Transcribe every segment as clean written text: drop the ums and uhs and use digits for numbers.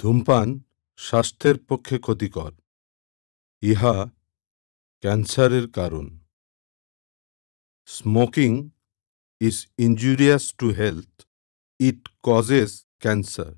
ধূমপান স্বাস্থ্যের পক্ষে ক্ষতিকর। ইহা ক্যান্সারের কারণ। Smoking is injurious to health. It causes cancer.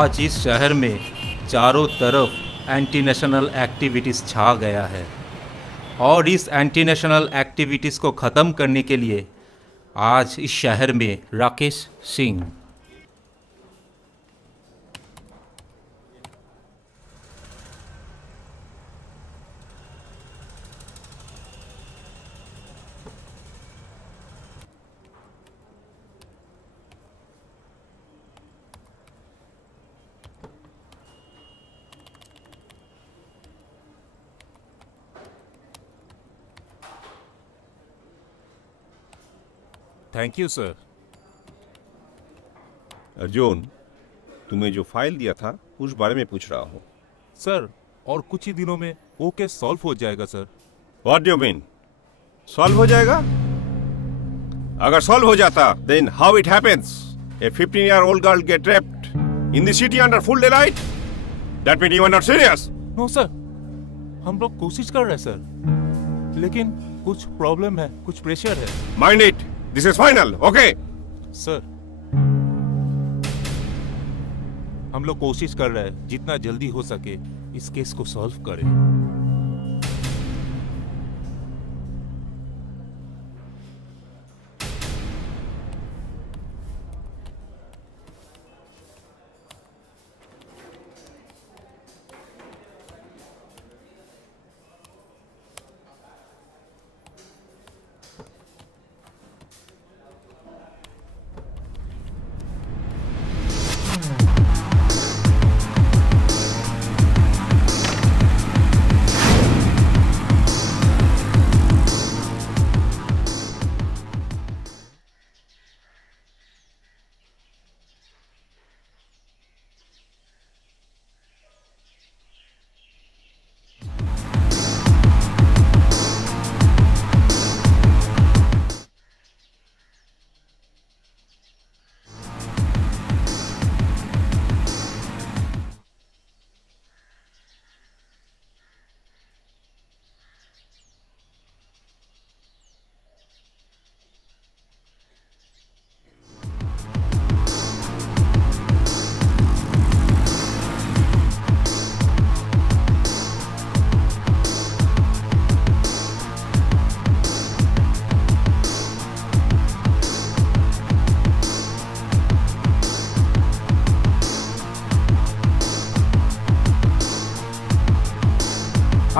आज इस शहर में चारों तरफ एंटी नेशनल एक्टिविटीज़ छा गया है और इस एंटी नेशनल एक्टिविटीज़ को ख़त्म करने के लिए आज इस शहर में Rakesh Singh thank you sir. Arjun, तुम्हें जो फाइल दिया था उस बारे में पूछ रहा हूँ। सर, और कुछ ही दिनों में वो केस सॉल्व हो जाएगा sir. What do you mean? Solve हो जाएगा? अगर सॉल्व हो जाता, then how it happens? A 15-year-old girl get raped in the city under full daylight? That means you are not serious. No sir, हम लोग कोशिश कर रहे हैं सर, लेकिन कुछ प्रॉब्लम है, कुछ प्रेशर है। Mind it. This is final, okay? Sir, हम लोग कोशिश कर रहे हैं जितना जल्दी हो सके इस केस को सॉल्व करें।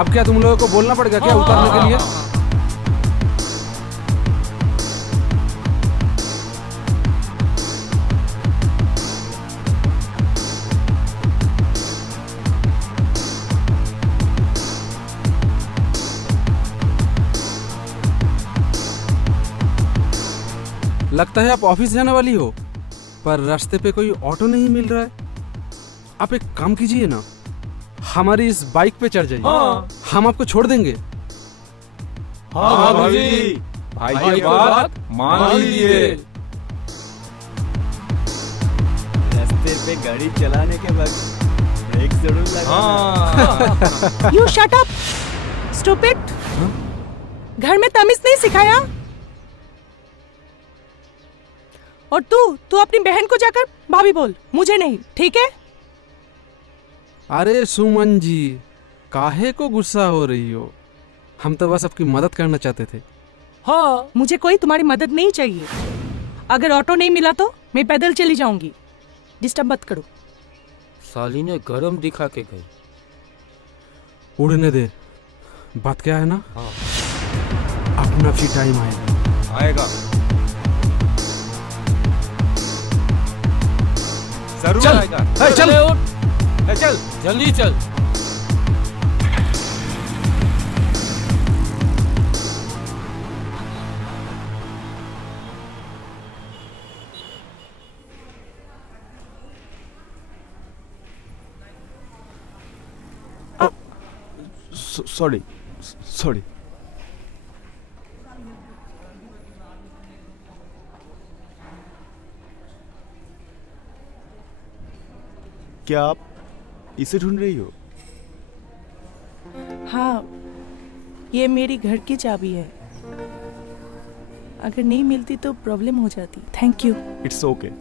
अब क्या तुम लोगों को बोलना पड़ेगा क्या उतारने के लिए? लगता है आप ऑफिस जाने वाली हो, पर रास्ते पे कोई ऑटो नहीं मिल रहा है। आप एक काम कीजिए ना, हमारी इस बाइक पे चढ़ जाइए। हाँ। हम आपको छोड़ देंगे। हाँ भाई, भाई की बात मान लीजिए। रास्ते पे गाड़ी चलाने के वक्त ब्रेक जरूर लगाना। You shut up, stupid! घर में तमीज नहीं सिखाया? और तू अपनी बहन को जाकर भाभी बोल, मुझे नहीं, ठीक है? अरे सुमन जी, काहे को गुस्सा हो रही हो? हम तो बस आपकी मदद करना चाहते थे। हाँ, मुझे कोई तुम्हारी मदद नहीं चाहिए। अगर ऑटो नहीं मिला तो मैं पैदल चली जाऊंगी। डिस्टर्ब मत करो। साली ने गरम दिखा के गई। उड़ने दे। बात क्या है ना, अपना भी टाइम आएगा। जरूर चल, आएगा। चल चल जल्दी चल। सॉरी। क्या आप इसे ढूंढ रही हो? हाँ, ये मेरी घर की चाबी है। अगर नहीं मिलती तो प्रॉब्लम हो जाती। Thank you. It's okay.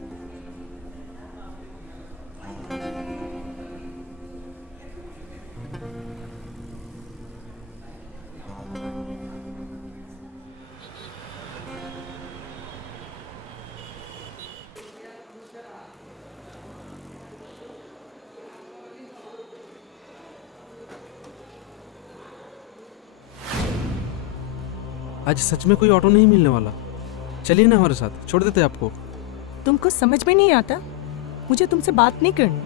आज सच में कोई ऑटो नहीं मिलने वाला। चलिए ना हमारे साथ, छोड़ देते आपको। तुमको समझ में नहीं आता? मुझे तुमसे बात नहीं करनी,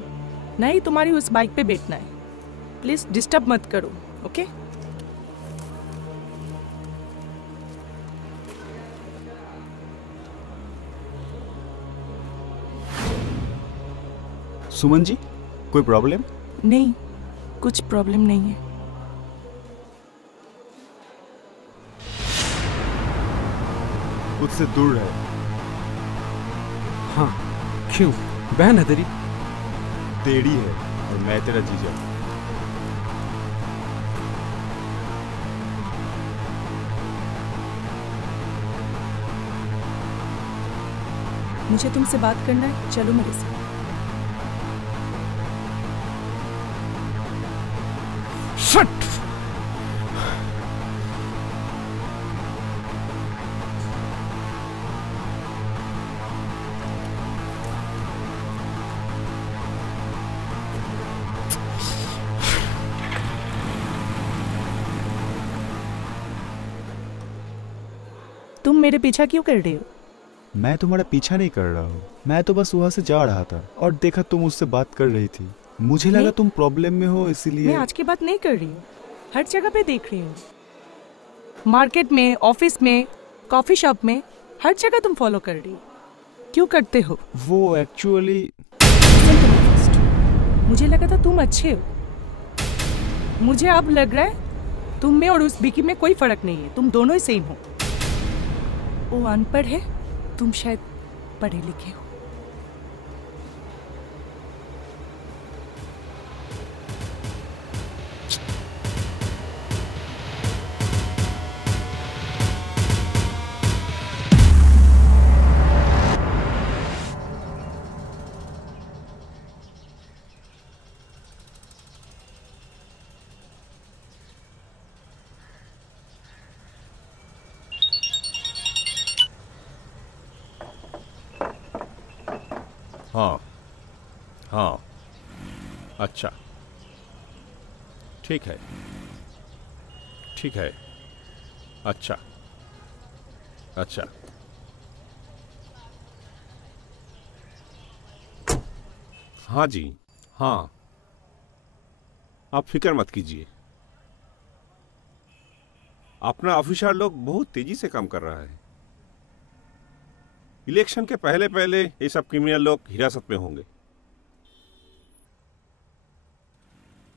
ना ही तुम्हारी उस बाइक पे बैठना है। प्लीज डिस्टर्ब मत करो, ओके? सुमन जी, कोई प्रॉब्लम? नहीं, कुछ प्रॉब्लम नहीं है। उससे दूर रहे। हाँ, क्यों? बहन है तेरी? तेरी है और मैं तेरा जीजा। मुझे तुमसे बात करना है, चलो मेरे साथ। शट! तुम मेरे पीछा क्यों कर रहे हो? मैं तुम्हारा पीछा नहीं कर रहा हूँ, मैं तो बस वहां से जा रहा था और देखा तुम उससे बात कर रही थी। मुझे लगा तुम प्रॉब्लम में हो, इसीलिए। मैं आज की बात नहीं कर रही हूँ, हर जगह पे देख रही हूँ। मार्केट में, ऑफिस में, कॉफी शॉप में, हर जगह तुम फॉलो कर रही हो। क्यों करते हो? वो एक्चुअली मुझे लगा था तुम अच्छे हो। मुझे अब लग रहा है तुम में और उस बिकी में कोई फर्क नहीं है, तुम दोनों ही सेम हो। वो अनपढ़ है, तुम शायद पढ़े लिखे हो। हाँ हाँ, अच्छा, ठीक है, ठीक है, अच्छा अच्छा। हाँ जी, हाँ, आप फिक्र मत कीजिए। अपना ऑफिसर लोग बहुत तेजी से काम कर रहा है। इलेक्शन के पहले पहले ये सब क्रिमिनल लोग हिरासत में होंगे।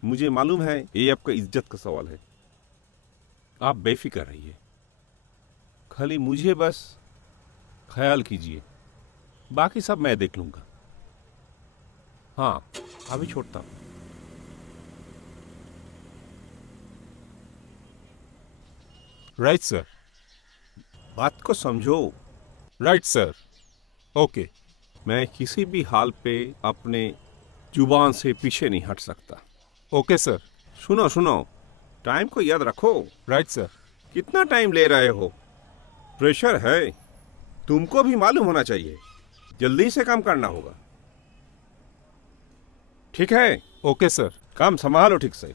मुझे मालूम है ये आपका इज्जत का सवाल है, आप बेफिक्र रहिए, खाली मुझे बस ख्याल कीजिए, बाकी सब मैं देख लूंगा। हाँ, अभी छोड़ता हूं। Right sir. बात को समझो। Right sir. ओके। मैं किसी भी हाल पे अपने जुबान से पीछे नहीं हट सकता। Okay sir. सुनो सुनो, टाइम को याद रखो। Right sir. कितना टाइम ले रहे हो? प्रेशर है, तुमको भी मालूम होना चाहिए, जल्दी से काम करना होगा। ठीक है? Okay sir. काम संभालो ठीक से।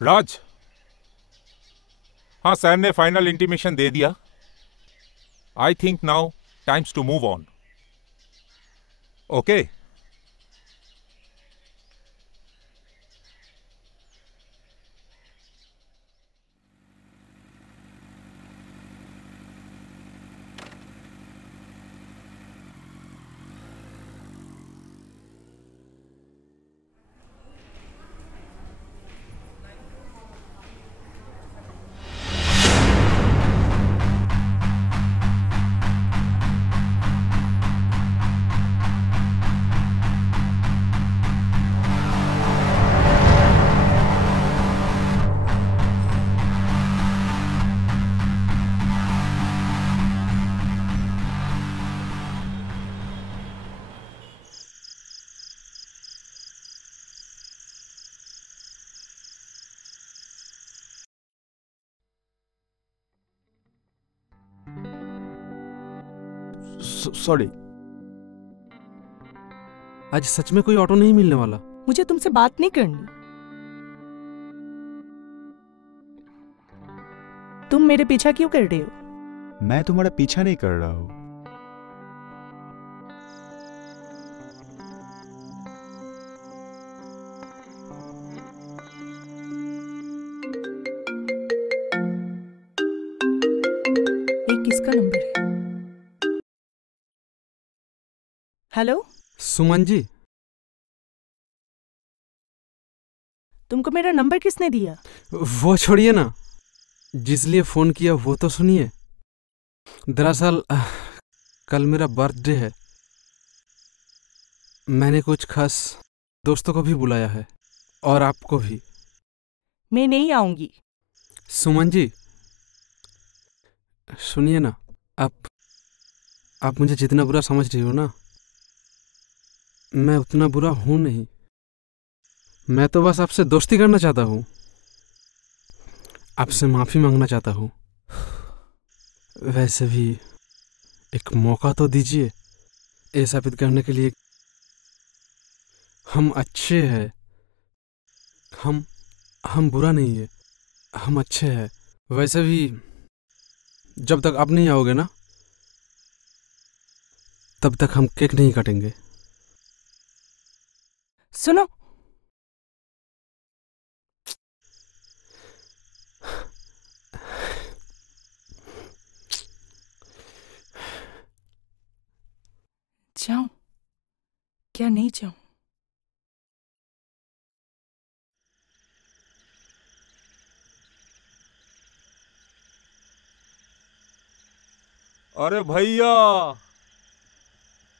राज, हाँ सर ने फाइनल इंटीमेशन दे दिया। I think now time's to move on. Okay. Sorry, आज सच में कोई ऑटो नहीं मिलने वाला। मुझे तुमसे बात नहीं करनी। तुम मेरे पीछा क्यों कर रहे हो? मैं तुम्हारा पीछा नहीं कर रहा हूँ। ये किसका नंबर है? हेलो सुमन जी, तुमको मेरा नंबर किसने दिया? वो छोड़िए ना, जिस लिए फोन किया वो तो सुनिए। दरअसल कल मेरा बर्थडे है। मैंने कुछ खास दोस्तों को भी बुलाया है और आपको भी। मैं नहीं आऊंगी। सुमन जी सुनिए ना, आप मुझे जितना बुरा समझ रही हो ना, मैं उतना बुरा हूं नहीं। मैं तो बस आपसे दोस्ती करना चाहता हूं, आपसे माफी मांगना चाहता हूं। वैसे भी एक मौका तो दीजिए ये साबित करने के लिए हम अच्छे हैं। हम बुरा नहीं है, हम अच्छे हैं। वैसे भी जब तक आप नहीं आओगे ना, तब तक हम केक नहीं काटेंगे। सुनो, जाऊं क्या नहीं जाऊं? अरे भैया,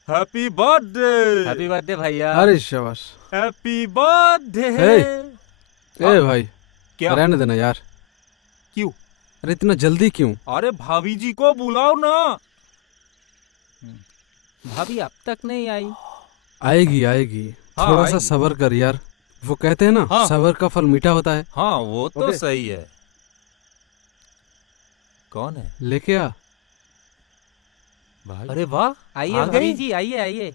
हैप्पी बर्थडे। हैप्पी बर्थडे भैया। अरे शाबाश। Happy birthday. ए भाई, क्या? रहने देना यार। क्यों? अरे इतना जल्दी क्यों? अरे भाभी जी को बुलाओ ना। भाभी अब तक नहीं आई। आएगी आएगी, हाँ, थोड़ा सा आएगी। सब्र कर यार। वो कहते हैं ना, हाँ। सब्र का फल मीठा होता है। हाँ वो तो ओके। सही है। कौन है? लेके आ। भाई। अरे वाह, आइए आ भाभी गई? जी, आइए आइए,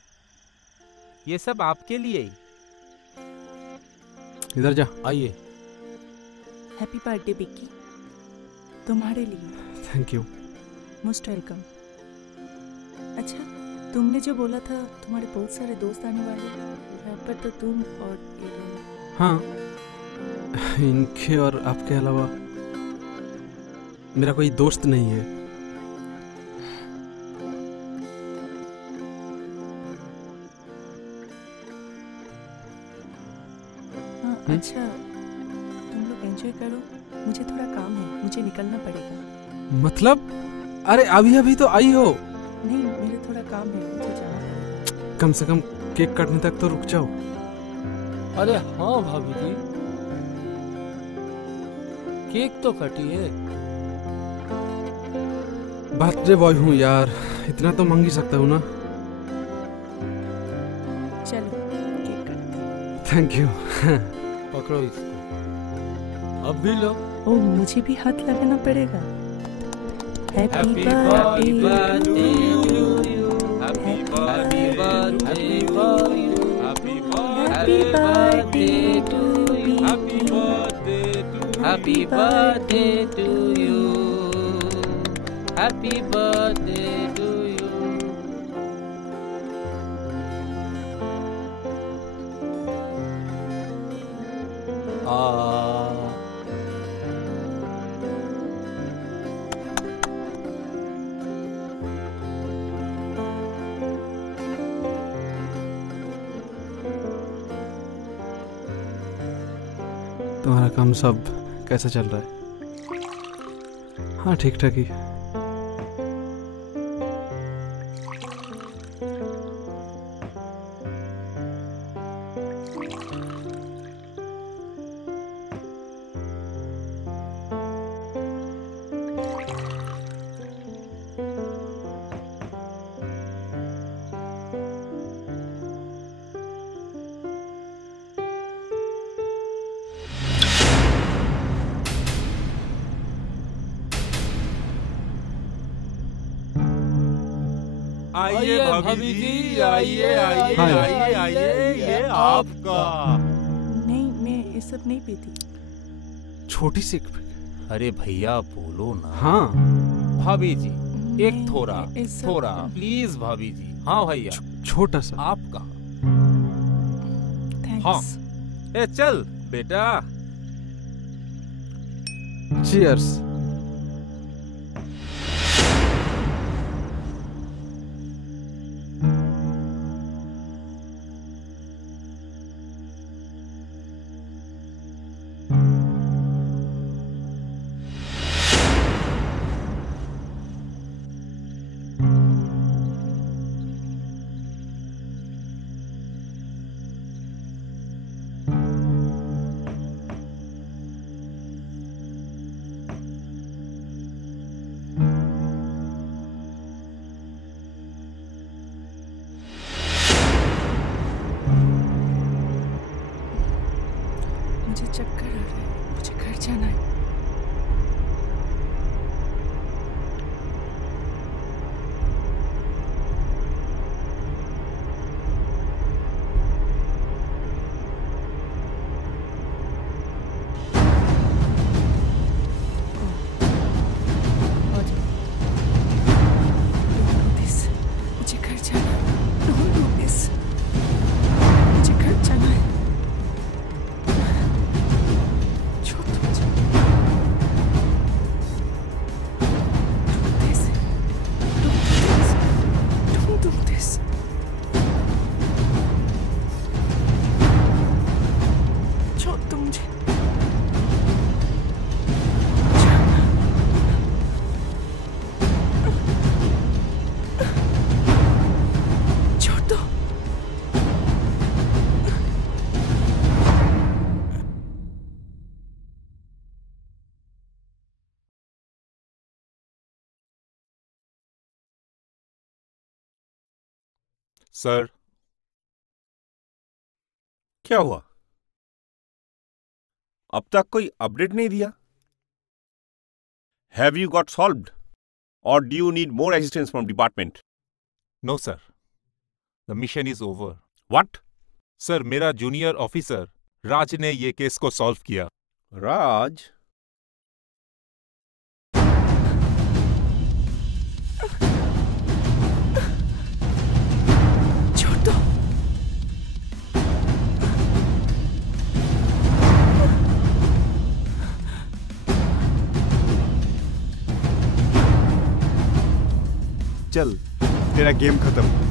ये सब आपके लिए ही। इधर जा। आइए। हैप्पी बर्थडे बिक्की, तुम्हारे लिए। Thank you. Most welcome. तुमने जो बोला था तुम्हारे बहुत सारे दोस्त आने वाले हैं, यहाँ पर तो तुम और ये दोनों। हाँ, इनके और आपके अलावा मेरा कोई दोस्त नहीं है। हाँ, अच्छा तुम लोग एंजॉय करो, मुझे थोड़ा काम है, मुझे निकलना पड़ेगा। मतलब? अरे अभी अभी तो आई हो। नहीं, मेरे थोड़ा काम है, मुझे जाना पड़ेगा। कम से कम केक काटने तक तो रुक जाओ। अरे हाँ भाभी जी, केक तो कटी है। बर्थडे बॉय हूँ यार, इतना तो मांग ही सकता हूँ ना। चलो केक काटते। Thank you. पकड़ो इसको, अब भी लो। ओ, मुझे भी हाथ लगाना पड़ेगा। Happy birthday to you. Happy birthday to you. Happy birthday to you. Happy birthday to you. Happy birthday to you. Happy birthday to you. तुम्हारा काम सब कैसा चल रहा है? हाँ, ठीक ठाक ही। आइए भाभी जी, आइए आइए आइए आइए, ये आपका। नहीं, मैं ये सब नहीं पीती। छोटी सी। अरे भैया बोलो ना। हाँ भाभी जी, एक नहीं, थोड़ा ये सब- थोड़ा प्लीज भाभी जी। हाँ भैया, छोटा सा। आपका। थैंक्स। हाँ। ए चल बेटा। चीयर्स। मुझे चक्कर आ रहा है, मुझे घर जाना है। मुझे घर जाना है। Don't do this. मुझे घर जाना है। छोड़ दो मुझे। Don't do this. छोड़ दो मुझे। छोड़ दो। सर, क्या हुआ? अब तक कोई अपडेट नहीं दिया? Have you got solved? Or do you need more assistance from department? No sir, the mission is over. What? Sir, मेरा जूनियर ऑफिसर राज ने ये केस को सॉल्व किया। Raj? चल, तेरा गेम खत्म।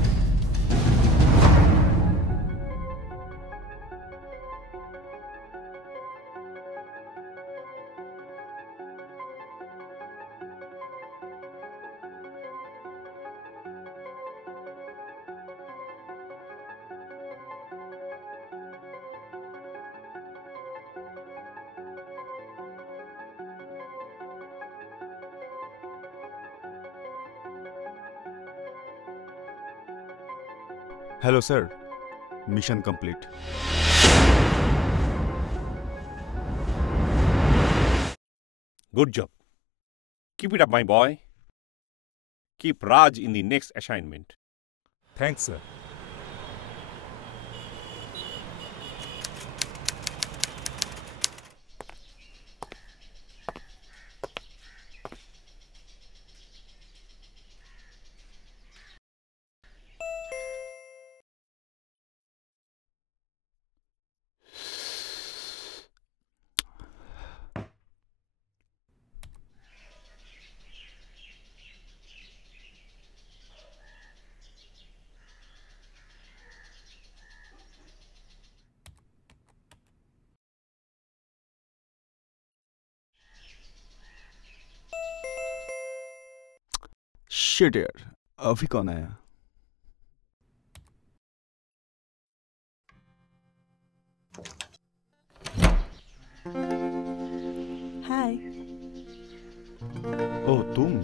Hello sir, mission complete. Good job. Keep it up, my boy. Keep Raj in the next assignment. Thanks sir. Shit यार, अभी कौन आया? हाय। ओह तुम,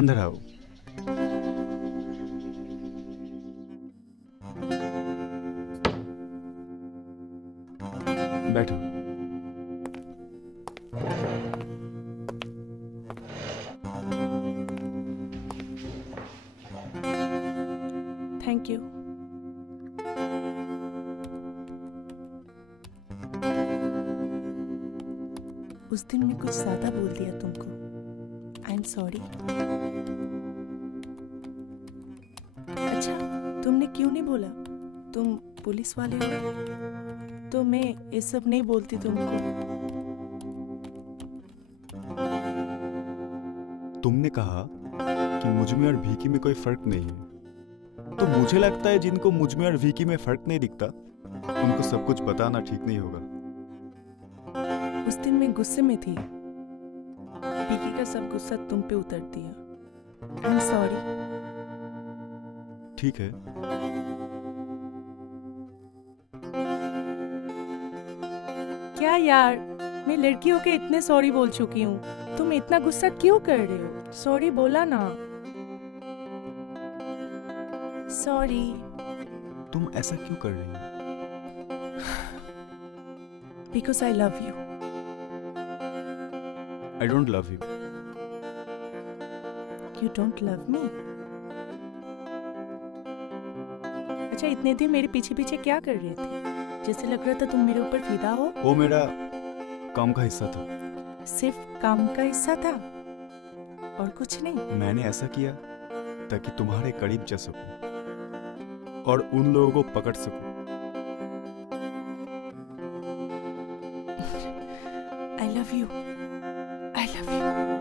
अंदर आओ। बैठो। Thank you. उस दिन मैं कुछ ज्यादा बोल दिया तुमको। I am sorry. अच्छा, तुमने क्यों नहीं बोला? तुम पुलिस वाले हो तो मैं ये सब नहीं बोलती तुमको। तुमने कहा कि मुझ में और वीकी में कोई फर्क नहीं है, तो मुझे लगता है जिनको मुझ में और वीकी में फर्क नहीं दिखता उनको सब कुछ बताना ठीक नहीं होगा। उस दिन मैं गुस्से में थी। वीकी का सब गुस्सा तुम पे उतर दिया। I am sorry. ठीक है। क्या यार, मैं लड़की होके इतने सॉरी बोल चुकी हूँ, तुम इतना गुस्सा क्यों कर रहे हो? सॉरी बोला ना। सॉरी। तुम ऐसा क्यों कर रही हो? Because I love you. I don't love you. You don't love me? अच्छा, इतने दिन मेरे पीछे पीछे क्या कर रहे थे? जैसे लग रहा था तुम मेरे ऊपर फिदा हो। वो मेरा काम का हिस्सा था। सिर्फ काम का हिस्सा था और कुछ नहीं? मैंने ऐसा किया ताकि तुम्हारे करीब जा सकूं और उन लोगों को पकड़ सकूं। I love you. I love you.